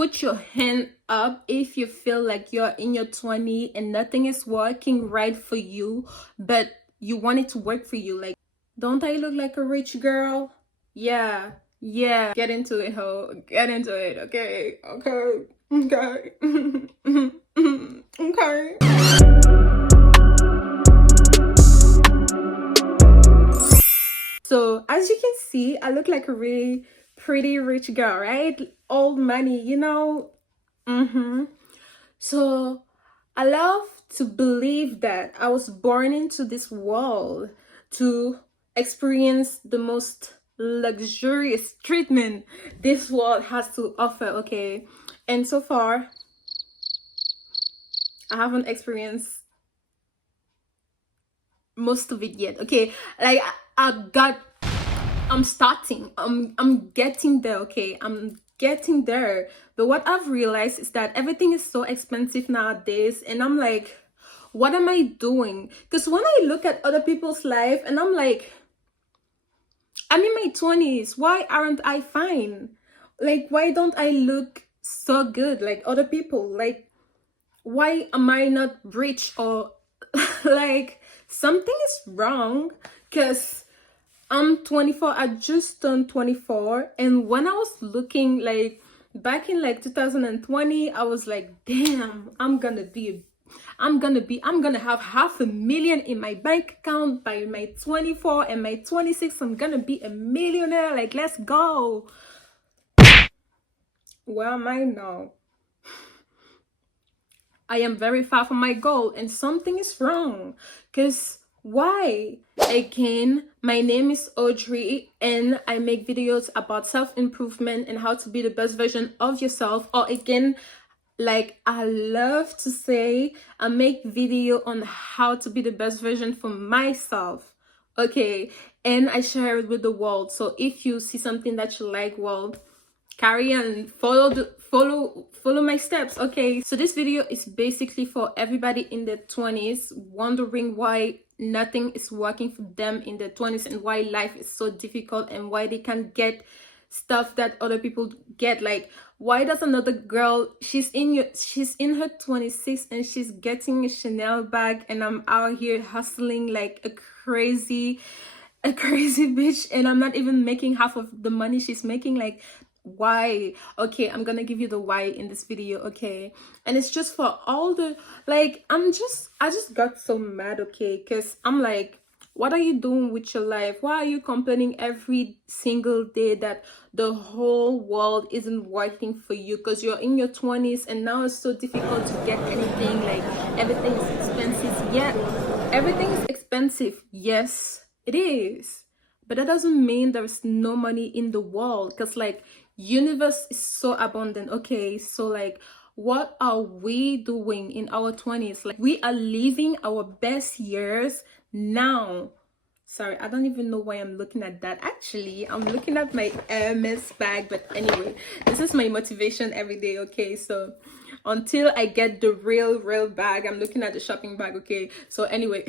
Put your hand up if you feel like you're in your 20s and nothing is working right for you, but you want it to work for you. Like, don't I look like a rich girl? Yeah, yeah. Get into it, ho. Get into it, okay? Okay. Okay. Okay. So, as you can see, I look like a really pretty rich girl, right? Old money, you know? So, I love to believe that I was born into this world to experience the most luxurious treatment this world has to offer, okay? And so far, I haven't experienced most of it yet, okay? Like, I'm starting. I'm getting there, okay? I'm getting there. But what I've realized is that everything is so expensive nowadays, and I'm like, what am I doing? Because when I look at other people's life and I'm like, I'm in my 20s. Why aren't I fine? Like, why don't I look so good like other people? Like, why am I not rich or like something is wrong? Because I'm 24. I just turned 24, and when I was looking like back in like 2020, I was like, damn, I'm gonna have $500,000 in my bank account by my 24, and my 26 I'm gonna be a millionaire. Like, let's go. Where am I now? I am very far from my goal, and something is wrong. Because why? Again, my name is Audrey, and I make videos about self-improvement and how to be the best version of yourself. Or again, like I love to say, I make video on how to be the best version for myself, okay? And I share it with the world. So if you see something that you like, well, carry on, follow my steps, okay? So this video is basically for everybody in their 20s wondering why nothing is working for them in their 20s, and why life is so difficult, and why they can't get stuff that other people get. Like, why does another girl, she's in her 26 and she's getting a Chanel bag, and I'm out here hustling like a crazy bitch, and I'm not even making half of the money she's making? Like, why? Okay, I'm gonna give you the why in this video, okay? And it's just for all the, like, I just got so mad, okay? Because I'm like, what are you doing with your life? Why are you complaining every single day that the whole world isn't working for you? Because you're in your 20s and now it's so difficult to get anything. Like, everything is expensive. Yeah, everything is expensive. Yes, it is. But that doesn't mean there's no money in the world, because like universe is so abundant, okay? So like, what are we doing in our 20s? Like, we are living our best years now. Sorry, I don't even know why I'm looking at that. Actually, I'm looking at my Hermes bag, but anyway, this is my motivation every day, okay? So until I get the real bag, I'm looking at the shopping bag, okay? So anyway,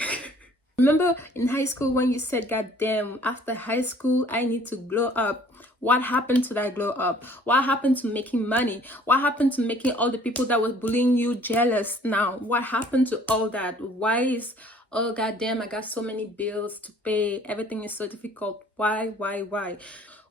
remember in high school when you said, God damn, after high school, I need to glow up. What happened to that glow up? What happened to making money? What happened to making all the people that was bullying you jealous now? What happened to all that? Why is, oh God damn, I got so many bills to pay. Everything is so difficult. Why?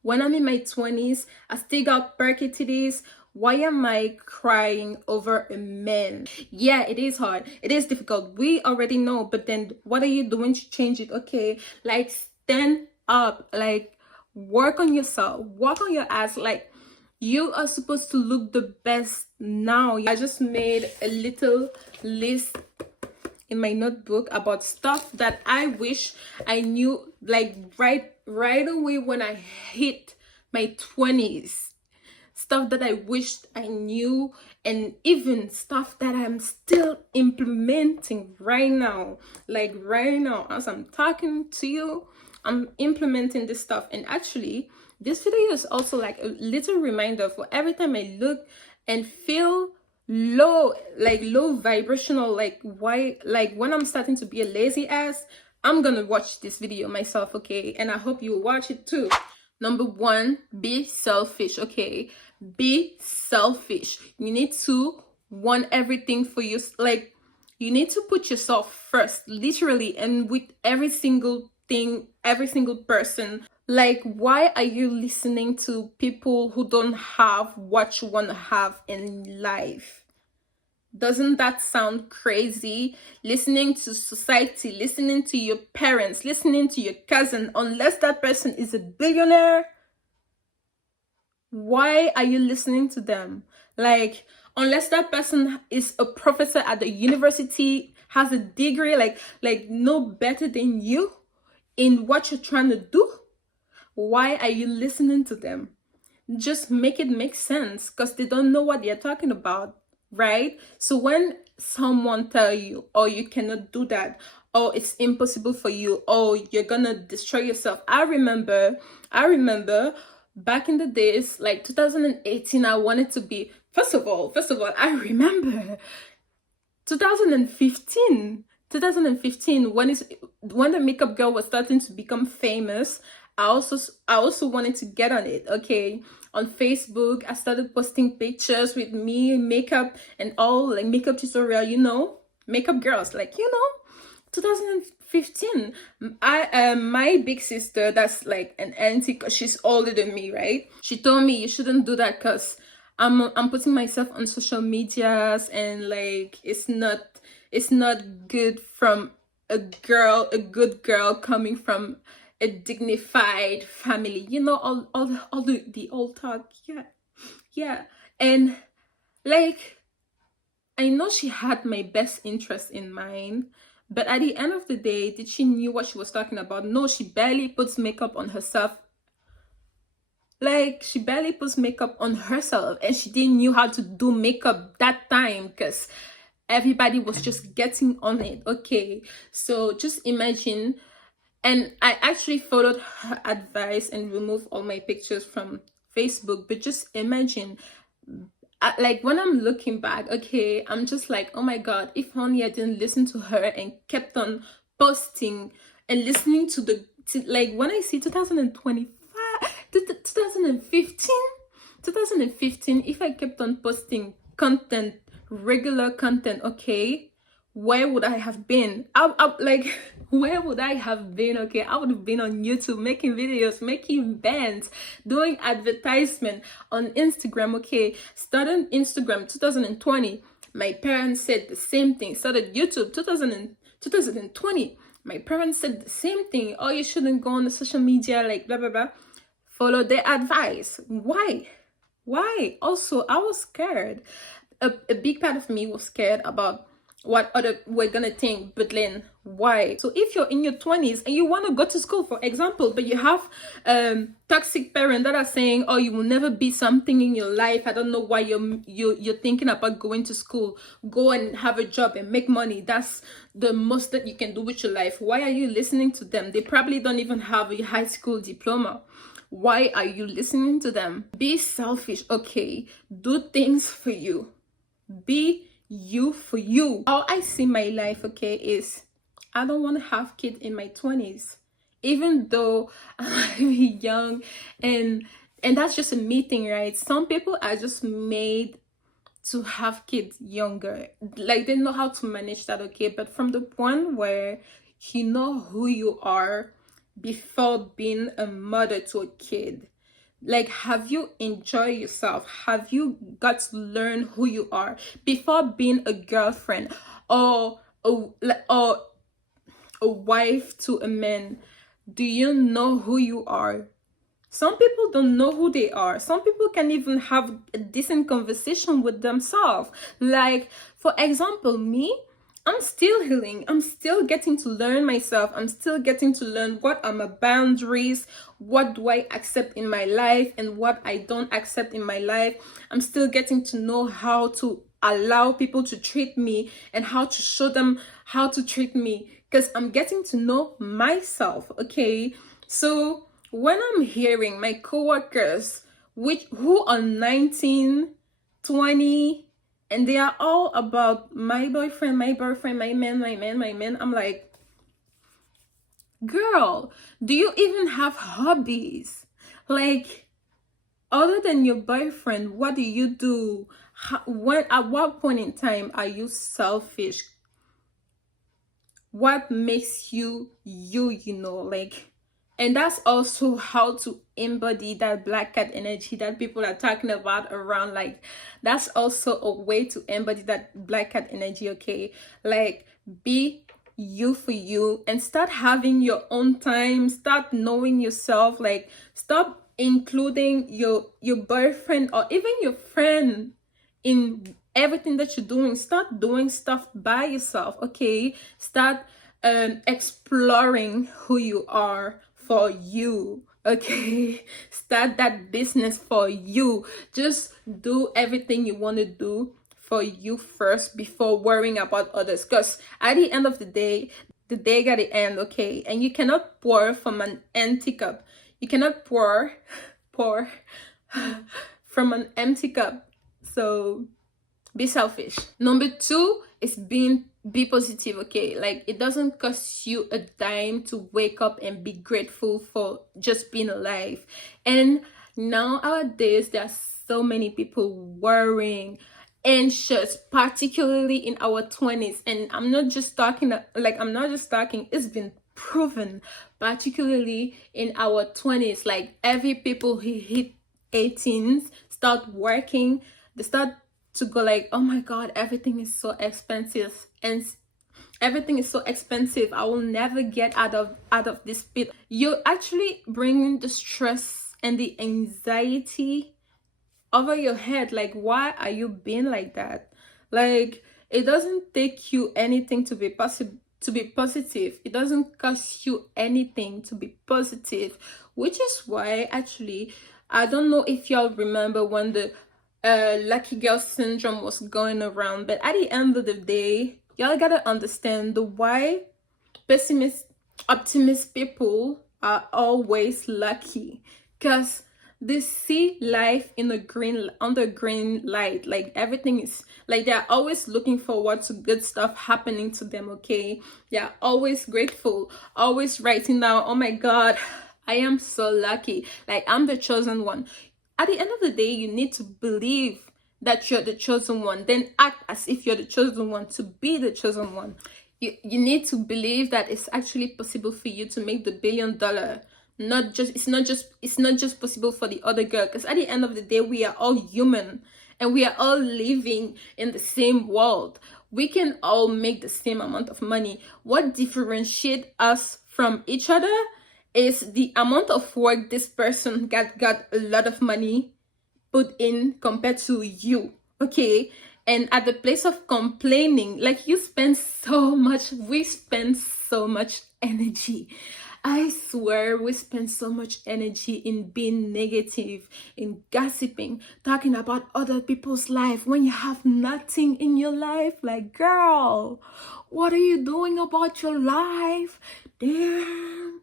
When I'm in my 20s, I still got perky titties. Why am I crying over a man? Yeah, it is hard. It is difficult. We already know, but then what are you doing to change it? Okay, like, stand up, like, work on yourself, work on your ass. Like, you are supposed to look the best now. I just made a little list in my notebook about stuff that I wish I knew, like, right away when I hit my 20s. Stuff that I wished I knew, and even stuff that I'm still implementing right now. Like, right now, as I'm talking to you, I'm implementing this stuff. And actually, this video is also like a little reminder for every time I look and feel low, like low vibrational, like, why, like when I'm starting to be a lazy ass, I'm gonna watch this video myself, okay? And I hope you watch it too. Number one, be selfish, okay? Be selfish. You need to want everything for you. Like, you need to put yourself first, literally, and with every single thing, every single person. Like, why are you listening to people who don't have what you want to have in life? Doesn't that sound crazy? Listening to society, listening to your parents, listening to your cousin, unless that person is a billionaire, why are you listening to them? Like, unless that person is a professor at the university, has a degree, like no better than you in what you're trying to do, why are you listening to them? Just make it make sense, because they don't know what they're talking about, right? So when someone tell you, oh, you cannot do that, oh, it's impossible for you, oh, you're gonna destroy yourself. I remember back in the days, like 2018, I wanted to be, first of all, I remember 2015 when the makeup girl was starting to become famous. I also wanted to get on it, okay? On Facebook, I started posting pictures with me, makeup and all, like makeup tutorial, makeup girls, 2015. My big sister, that's like an auntie, cause she's older than me, right? She told me, you shouldn't do that, cause I'm putting myself on social medias, and like it's not good from a good girl coming from a dignified family. All the old talk. Yeah. And like, I know she had my best interest in mind, but at the end of the day, did she knew what she was talking about? No, she barely puts makeup on herself. Like, she barely puts makeup on herself, and she didn't knew how to do makeup that time, because everybody was just getting on it, okay? So just imagine. And I actually followed her advice and removed all my pictures from Facebook. But just imagine, like, when I'm looking back, okay, I'm just like, oh my God, if only I didn't listen to her and kept on posting and listening like, when I see 2025, 2015, if I kept on posting content, regular content, okay, where would I have been? Like, where would I have been? Okay, I would have been on YouTube making videos, making bands, doing advertisement on Instagram. Okay, started Instagram 2020. My parents said the same thing. Started YouTube 2020. My parents said the same thing. Oh, you shouldn't go on the social media, like blah blah blah. Follow their advice. Why? Also, I was scared. A big part of me was scared about what other were gonna think. But then, why? So if you're in your 20s and you want to go to school, for example, but you have toxic parents that are saying, oh, you will never be something in your life, I don't know why you're thinking about going to school. Go and have a job and make money. That's the most that you can do with your life. Why are you listening to them? They probably don't even have a high school diploma. Why are you listening to them? Be selfish, okay? Do things for you. Be you for you. How I see my life, okay, is I don't want to have kids in my 20s, even though I'm young, and that's just a me thing, right? Some people are just made to have kids younger, like they know how to manage that, okay? But from the point where you know who you are before being a mother to a kid, like, have you enjoyed yourself? Have you got to learn who you are before being a girlfriend or a wife to a man? Do you know who you are? Some people don't know who they are. Some people can't even have a decent conversation with themselves. Like, for example, me, I'm still healing. I'm still getting to learn myself. I'm still getting to learn what are my boundaries, what do I accept in my life, and what I don't accept in my life. I'm still getting to know how to allow people to treat me and how to show them how to treat me, because I'm getting to know myself, okay? So when I'm hearing my coworkers who are 19, 20, and they are all about my boyfriend, my boyfriend, my man, I'm like, girl, do you even have hobbies? Like, Other than your boyfriend, what do you do? When, at what point in time are you selfish? What makes you you, like, and that's also how to embody that black cat energy that people are talking about around. Like, that's also a way to embody that black cat energy. Okay, like, be you for you and start having your own time, start knowing yourself. Like, stop including your boyfriend or even your friend in everything that you're doing. Start doing stuff by yourself. Okay, start exploring who you are for you. Okay, start that business for you. Just do everything you want to do for you first before worrying about others, because at the end of the day got to end. Okay, and you cannot pour from an empty cup. You cannot pour from an empty cup. So be selfish. Number two is be positive. Okay, like, it doesn't cost you a dime to wake up and be grateful for just being alive. And nowadays there are so many people worrying, anxious, particularly in our 20s. And I'm not just talking, it's been proven, particularly in our 20s. Like, every people who hit 18s start working, they start to go like, oh my god, everything is so expensive, and everything is so expensive, I will never get out of this pit. You're actually bringing the stress and the anxiety over your head. Like, why are you being like that? Like, it doesn't take you anything to be positive. It doesn't cost you anything to be positive, which is why, actually, I don't know if y'all remember when the lucky girl syndrome was going around, but at the end of the day, y'all gotta understand the why pessimist optimist people are always lucky, because they see life in a green light. Like, everything is like, they're always looking forward to good stuff happening to them. Okay, they're always grateful, always writing down, oh my god, I am so lucky, like, I'm the chosen one. At the end of the day, you need to believe that you're the chosen one, then act as if you're the chosen one to be the chosen one. You need to believe that it's actually possible for you to make the $1 billion. It's not just possible for the other girl, because at the end of the day, we are all human and we are all living in the same world. We can all make the same amount of money. What differentiates us from each other is the amount of work this person got a lot of money put in compared to you. Okay, and at the place of complaining, like, we spend so much energy. I swear, we spend so much energy in being negative, in gossiping, talking about other people's life when you have nothing in your life. Like, girl, what are you doing about your life? Damn.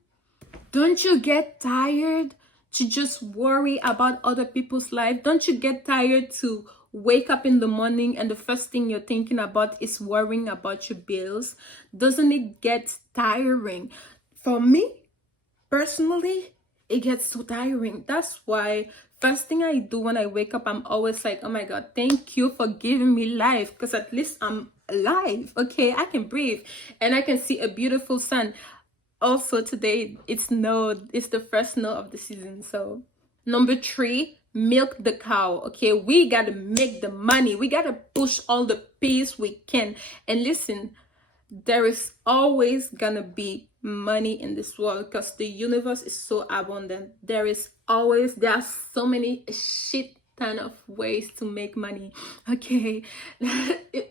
Don't you get tired to just worry about other people's life? Don't you get tired to wake up in the morning and the first thing you're thinking about is worrying about your bills? Doesn't it get tiring? For me, personally, it gets so tiring. That's why first thing I do when I wake up, I'm always like, oh my god, thank you for giving me life, because at least I'm alive. Okay, I can breathe and I can see a beautiful sun. Also, today it's the first snow of the season. So number three, milk the cow. Okay, we gotta make the money, we gotta push all the pace we can. And listen, there is always gonna be money in this world, because the universe is so abundant. There are so many shit ton of ways to make money. Okay,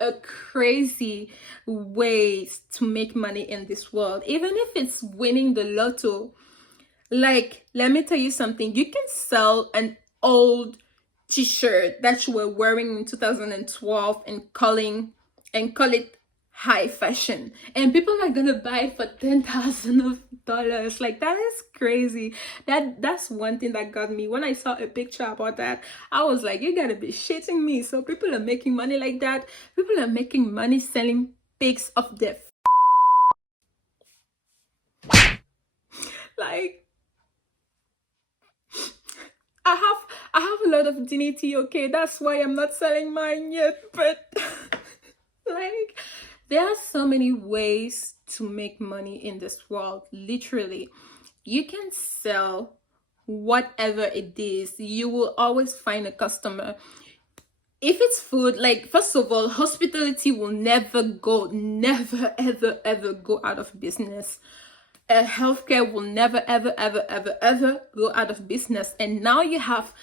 a crazy ways to make money in this world, even if it's winning the lotto. Like, let me tell you something, you can sell an old t-shirt that you were wearing in 2012 and call it high fashion, and people are gonna buy it for $10,000. Like, that is crazy. That's one thing that got me when I saw a picture about that. I was like, you gotta be shitting me. So people are making money like that. People are making money selling pics of their like, I have a lot of dignity, okay? That's why I'm not selling mine yet. But like, there are so many ways to make money in this world. Literally, you can sell whatever it is. You will always find a customer. If it's food, like, first of all, hospitality will never ever go out of business. Healthcare will never ever go out of business. And now you have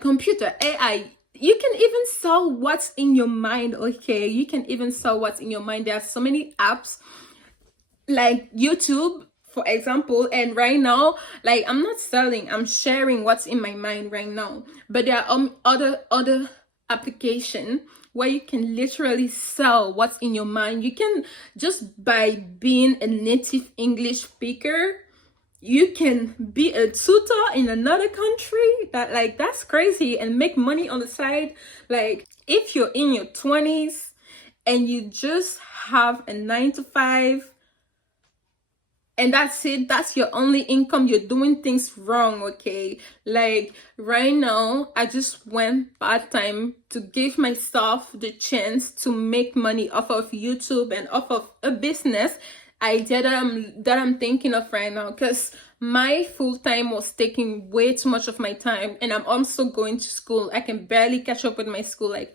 computer, AI. You can even sell what's in your mind. Okay, you can even sell what's in your mind. There are so many apps like YouTube, for example. And right now, like, I'm not selling, I'm sharing what's in my mind right now. But there are other application where you can literally sell what's in your mind. You can, just by being a native English speaker, you can be a tutor in another country. That's crazy, and make money on the side. Like, if you're in your 20s and you just have a 9 to 5 and that's it, that's your only income, you're doing things wrong, okay? Like, right now, I just went part-time to give myself the chance to make money off of YouTube and off of a business idea that I'm thinking of right now, because my full-time was taking way too much of my time, and I'm also going to school. I can barely catch up with my school. Like,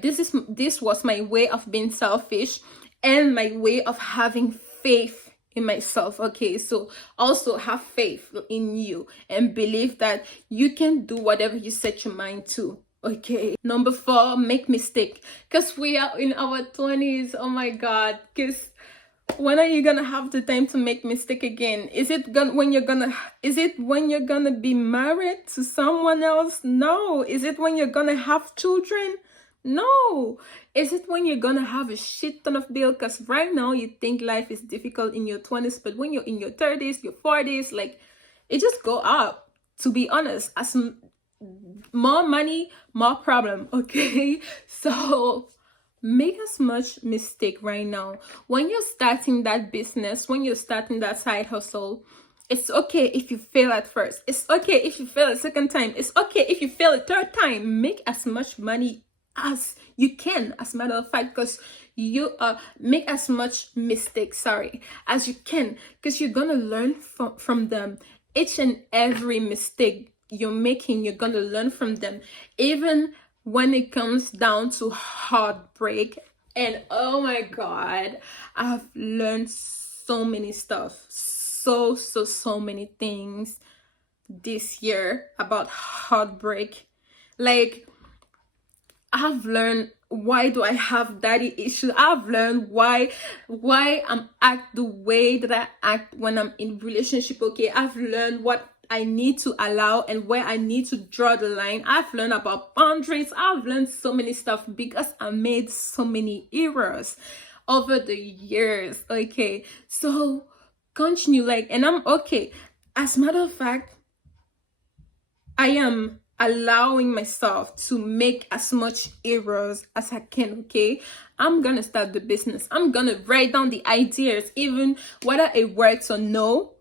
this was my way of being selfish and my way of having faith in myself. Okay, so also have faith in you and believe that you can do whatever you set your mind to. Okay, number 4, make mistake, because we are in our 20s. Oh my god, because when are you gonna have the time to make mistake again? Is it when you're gonna be married to someone else? No. Is it when you're gonna have children? No. Is it when you're gonna have a shit ton of bill? Because right now you think life is difficult in your 20s, but when you're in your 30s, your 40s, like, it just go up. To be honest, as more money, more problem. Okay, so make as much mistake right now. When you're starting that business, when you're starting that side hustle, it's okay if you fail at first. It's okay if you fail a second time. It's okay if you fail a third time. Make as much money as you can, as a matter of fact, because you make as much mistakes, as you can, because you're gonna learn from them. Each and every mistake you're making, you're gonna learn from them, even when it comes down to heartbreak. And oh my god, I've learned so many stuff, so many things this year about heartbreak. Like, I've learned, why do I have daddy issues? I've learned why I'm act the way that I act when I'm in relationship. Okay, I've learned what I need to allow and where I need to draw the line. I've learned about boundaries. I've learned so many stuff because I made so many errors over the years. Okay, so continue, like, and I'm okay. As a matter of fact, I am allowing myself to make as much errors as I can. Okay, I'm gonna start the business. I'm gonna write down the ideas, even whether it works or no.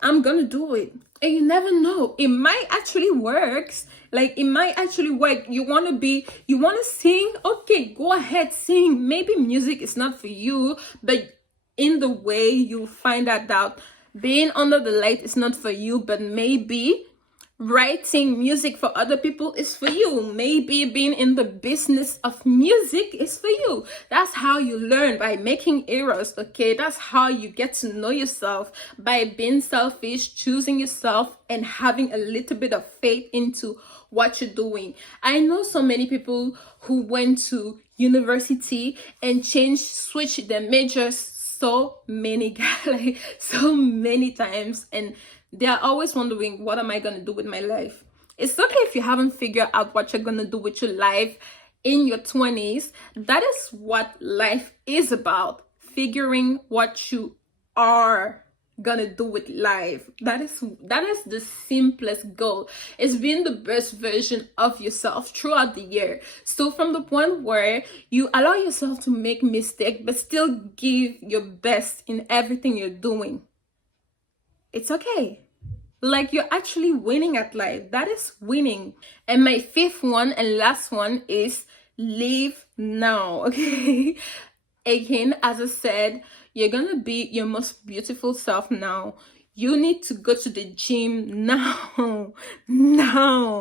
I'm gonna do it. And you never know, it might actually works. Like, it might actually work. You want to sing? Okay, go ahead, sing. Maybe music is not for you, but in the way you find out being under the light is not for you, but maybe writing music for other people is for you. Maybe being in the business of music is for you. That's how you learn, by making errors. Okay, that's how you get to know yourself, by being selfish, choosing yourself, and having a little bit of faith into what you're doing. I know so many people who went to university and switched their majors so many like so many times, and they are always wondering, what am I going to do with my life? It's okay if you haven't figured out what you're going to do with your life in your 20s. That is what life is about. Figuring what you are going to do with life. That is the simplest goal. It's being the best version of yourself throughout the year. So from the point where you allow yourself to make mistakes, but still give your best in everything you're doing, it's okay. Like, you're actually winning at life. That is winning. And my fifth one and last one is live now. Okay. Again, as I said, you're gonna be your most beautiful self now. You need to go to the gym now. Now.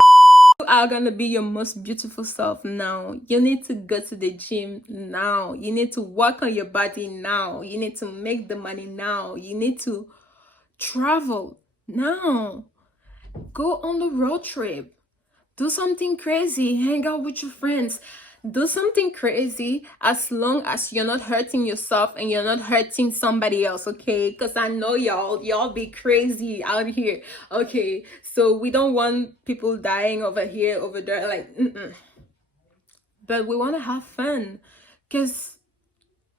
You are gonna be your most beautiful self now. You need to go to the gym now. You need to work on your body now. You need to make the money now. You need to travel now. Go on the road trip. Do something crazy. Hang out with your friends. Do something crazy as long as you're not hurting yourself and you're not hurting somebody else, okay? Because I know y'all be crazy out here, okay? So we don't want people dying over here, over there, like, but we want to have fun, because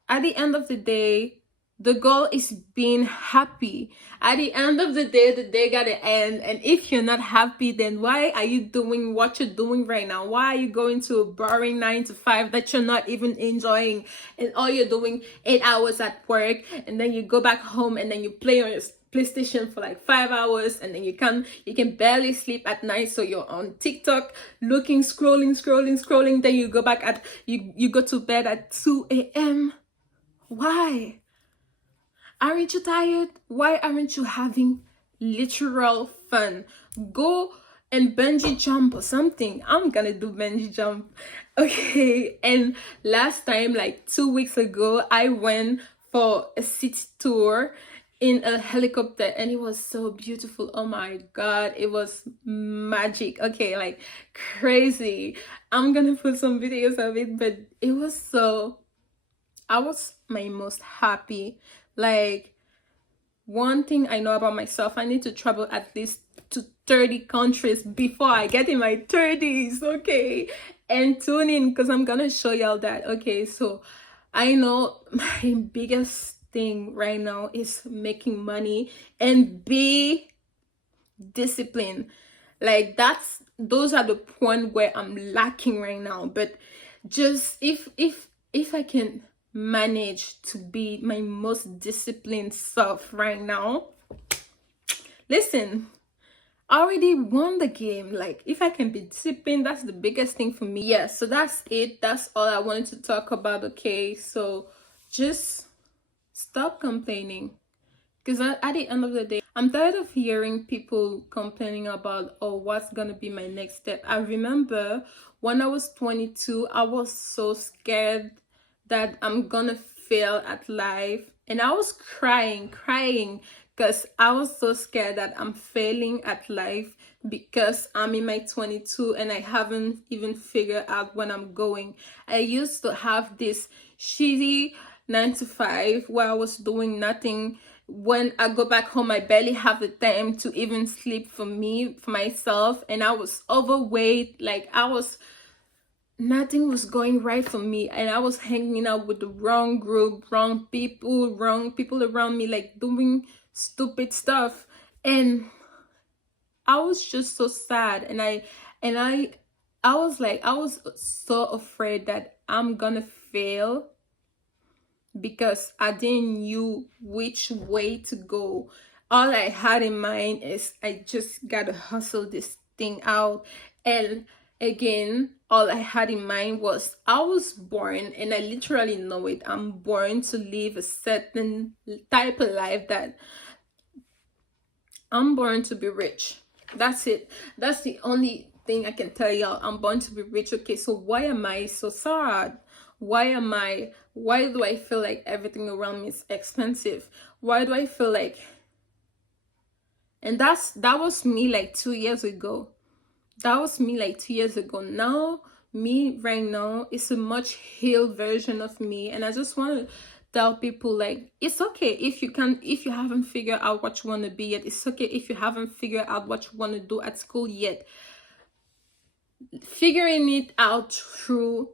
at the end of the day, the goal is being happy. At the end of the day gotta end. And if you're not happy, then why are you doing what you're doing right now? Why are you going to a boring 9 to 5 that you're not even enjoying? And all you're doing 8 hours at work, and then you go back home and then you play on your PlayStation for like 5 hours, and then you can barely sleep at night, so you're on TikTok looking, scrolling. Then you go back at you go to bed at 2 a.m. Why? Aren't you tired? Why aren't you having literal fun? Go and bungee jump or something. I'm gonna do bungee jump. Okay. And last time, like 2 weeks ago, I went for a city tour in a helicopter, and it was so beautiful. Oh my god, it was magic. Okay, like crazy. I'm gonna put some videos of it, but it was so, I was my most happy. Like, one thing I know about myself, I need to travel at least to 30 countries before I get in my 30s, okay? And tune in, because I'm gonna show y'all that, okay? So I know my biggest thing right now is making money and be disciplined. Like, those are the point where I'm lacking right now. But just if I can manage to be my most disciplined self right now, listen, I already won the game. Like, if I can be disciplined, that's the biggest thing for me. Yeah, so that's it. That's all I wanted to talk about, okay? So just stop complaining, because at the end of the day, I'm tired of hearing people complaining about, oh, what's gonna be my next step. I remember when I was 22, I was so scared that I'm gonna fail at life. And I was crying, because I was so scared that I'm failing at life, because I'm in my 22 and I haven't even figured out when I'm going. I used to have this shitty 9 to 5 where I was doing nothing. When I go back home, I barely have the time to even sleep for myself. And I was overweight. Like, nothing was going right for me, and I was hanging out with the wrong group, wrong people around me, like doing stupid stuff. And I was just so sad, and I was like, I was so afraid that I'm gonna fail, because I didn't knew which way to go. All I had in mind is I just gotta hustle this thing out. And again, all I had in mind was, I was born, and I literally know it, I'm born to live a certain type of life, that I'm born to be rich. That's it. That's the only thing I can tell y'all. I'm born to be rich. Okay, so why am I so sad? Why do I feel like everything around me is expensive? Why do I feel like, and that was me like 2 years ago. That was me like 2 years ago. Now, me right now is a much healed version of me. And I just want to tell people, like, it's okay if you haven't figured out what you want to be yet. It's okay if you haven't figured out what you want to do at school yet. Figuring it out through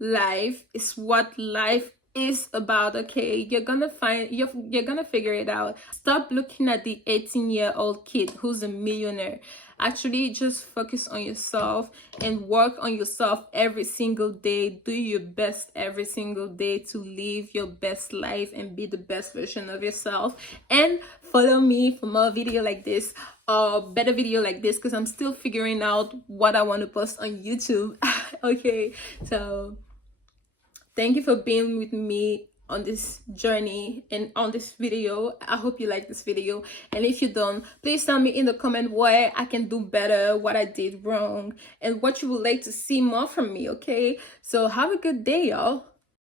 life is what life is about. Okay, you're gonna figure it out. Stop looking at the 18-year-old kid who's a millionaire. Actually, just focus on yourself and work on yourself every single day. Do your best every single day to live your best life and be the best version of yourself. And follow me for more video like this, or better video like this, because I'm still figuring out what I want to post on YouTube. Okay, so thank you for being with me on this journey and on this video. I hope you like this video, and if you don't, please tell me in the comment where I can do better, what I did wrong, and what you would like to see more from me. Okay, so have a good day, y'all.